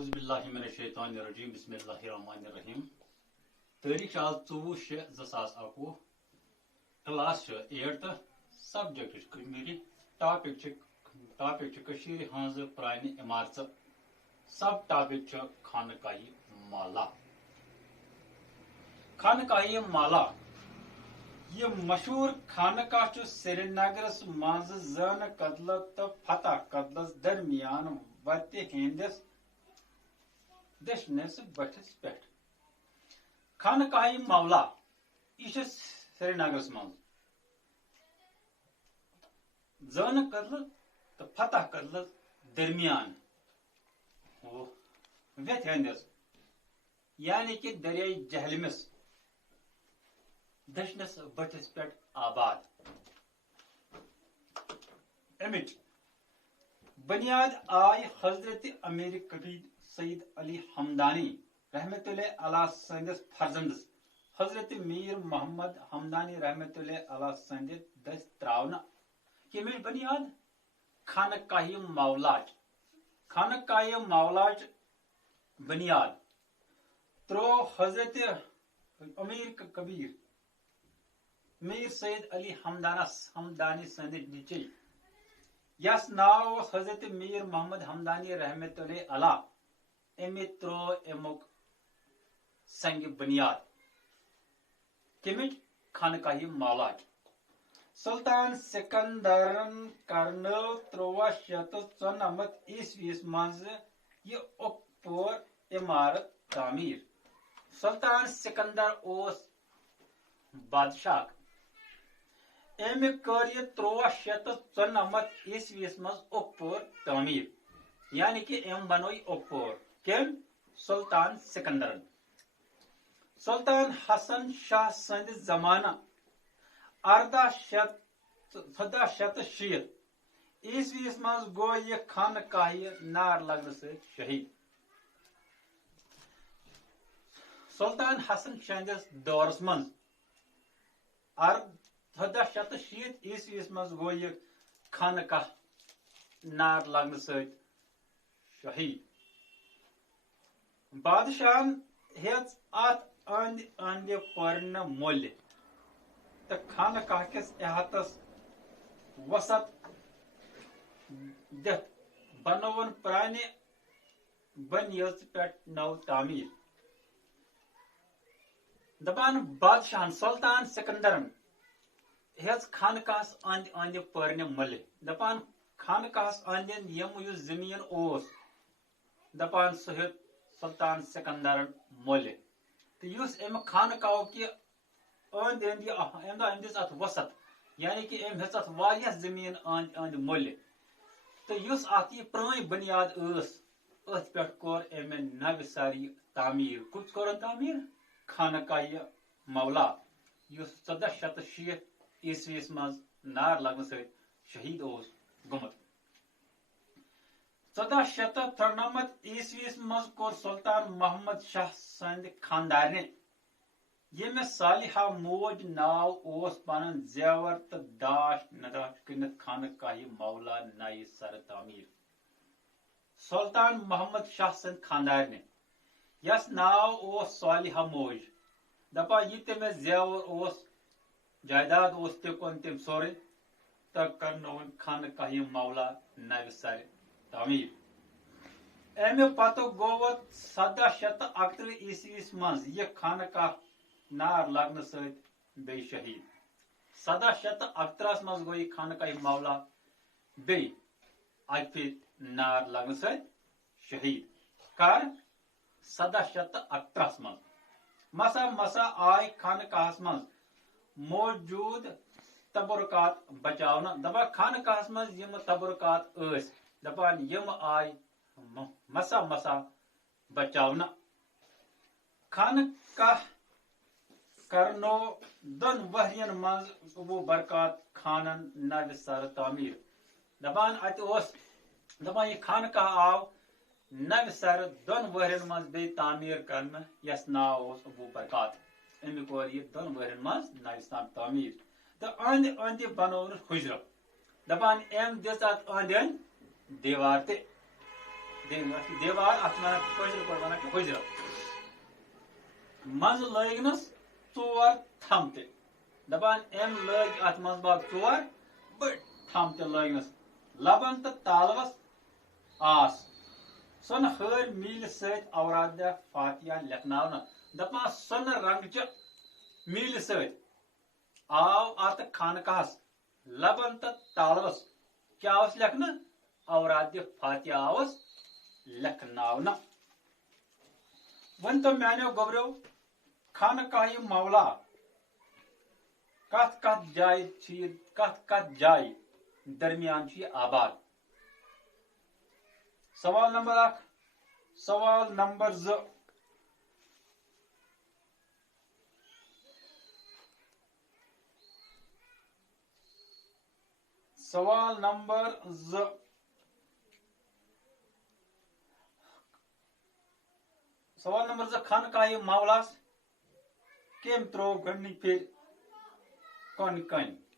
اعوذ باللہ من الشیطان الرجیم بسم اللہ الرحمن الرحیم تاریخ آز 24/6/2021 کلاس 8 سبجیکٹ کشمیری ٹاپک کشیر ہنز پرانی عمارت سب ٹاپک خانقاہی مالا خانقاہی مالا یہ مشہور خانقاہ سری نگرس مز زن کدل تو فتح کدلس درمیان وتہ ہندس دشنس بٹھس پہ خانقاہی مولا یہ سری نگرس مز زن کدل تو فتح کدلس درمیان وتھ ہندس یعنی کہ دریائے جہلمس دشنس بٹھس پہ آباد امچ بنیاد آئی حضرت امیر کبیر سید علی ہمدانی رحمت اللہ علیہ سندس فرزندس حضرت میر محمد ہمدانی رحمت اللہ علیہ سندس دس تراؤنا یمچ بنیاد خانقاہی مولاچ خانقاہی مولاچ بنیاد ترو حضرت امیر کبیر میر سید علی ہمدانی سند نچی یس ناو حضرت میر محمد ہمدانی رحمت اللہ علیہ امی ترو امک سنگ بنیاد کمچ خانقاہی مولاچ سلطان سکندرن کرنو 1394 عیسویس مز یہ اکپور عمارت تعمیر سلطان سکندر اوس بادشاہ ام کر یہ 1394 عیسویس مز اکپور تعمیر یعنی کہ ام بنوئی اکپور کم سلطان سکندرن سلطان حسن شاہ سند زمانہ 1860 عیسویس مز گو یہ خانقاہی نار لگنے سے شہید سلطان حسن شاہس دورس مز 1860 عیسویس مز گو یہ خانقاہ نار لگنے سے شہید بادشاہن ہیچ ات اند پرن مول تو خانقاہ کس احاطس وسط دت بنون پرانے بنیز پہ نو تعمیر دپان بادشاہن سلطان سکندرن ہیچ خانقاہس اند پرن مل دپان خانقاہس اند یم یس زمین اوس دپان سہ ہیت سلطان سکندرن مول تو یس ام خانقاہ کی اندس ات وسط یعنی کہ ام ہیچ ات واریاہ زمین اند مل تو یس ات یہ پرٲنۍ بنیاد ات پہ کور ام نو ساری تعمیر کت کور تعمیر خانقاہی مولا یس 1460 عیسویس مز نار لگنے سے شہید اوس گومت 1493 عیسویس مز کور سلطان محمد شاہ سند خاندارن یم صالحہ موج ناو اوس پنن زیور تو داش نداش کنت خانقاہی مولا نئی سر تعمیر سلطان محمد شاہ سند خاندارن یس ناو اوس صالحہ موج دپا یہ تم زیور اوس جائیداد اوس تکن تم سورے تو کرنون خانقاہی مولا نو سر تعمیر امہ پتہ گوت 1731 عیسویس مز یہ خانقاہ نار لگنے ست بی شہید 1731 مز گو یہ خانقاہی مولا بی اک پھر نار لگنے ست شہید کر 1731 مز مسا آئی خانقاہس مز موجود تبرکات بچاؤنا دپا خانقاہس مز یم تبرکات اس دپان یم آئی مسا بچاؤنا خانقاہ کرنو دن ورین مز وہ برکات خانن نو سر تعمیر دپان ات دپان یہ خانقاہ آو نو سر دن ورین مز بی تعمیر کرنا یس ناو ابو برکات امی کور یہ دن ورین مز نو تعمیر تو اند بنون حجر دپان ام دس ات اند دیوار تے دیوار اتھ کٲشِر پٲٹھۍ وَنان کہِ حُجرٕ منٛزٕ لٲگنَس ژور تھم تہِ دَپان أمۍ لٲگۍ اتھ منٛز باگ ژور بٔڑۍ تھم تہِ لٲگنَس لبن تہٕ تالوس آس سۄنہٕ ہٲرۍ میٖلہِ سۭتۍ اورادِ فاتحہ لیکھناونہٕ دَپان سۄنہٕ رنٛگچہِ میٖلہِ سۭتۍ آو اتھ خانقاہس لبن تہٕ تالوس کیٛاہ اوس لیکھنہٕ اورادِ فاتحہ آوُس لیکھناونہٕ ؤنۍ تو میانیو گوٚبریو خانقاہِ مولا کتھ کتھ جایہِ چھُ یہِ کتھ کتھ جایہِ درمیان چھُ یہِ آباد سوال نمبر 1 سوال نمبر 2 سوال نمبر 2 سوال نمبر 2 خانقاہِ مولاس کٔمۍ ترٛوو گۄڈنِچ پھِرِ کۄنہِ کٔنۍ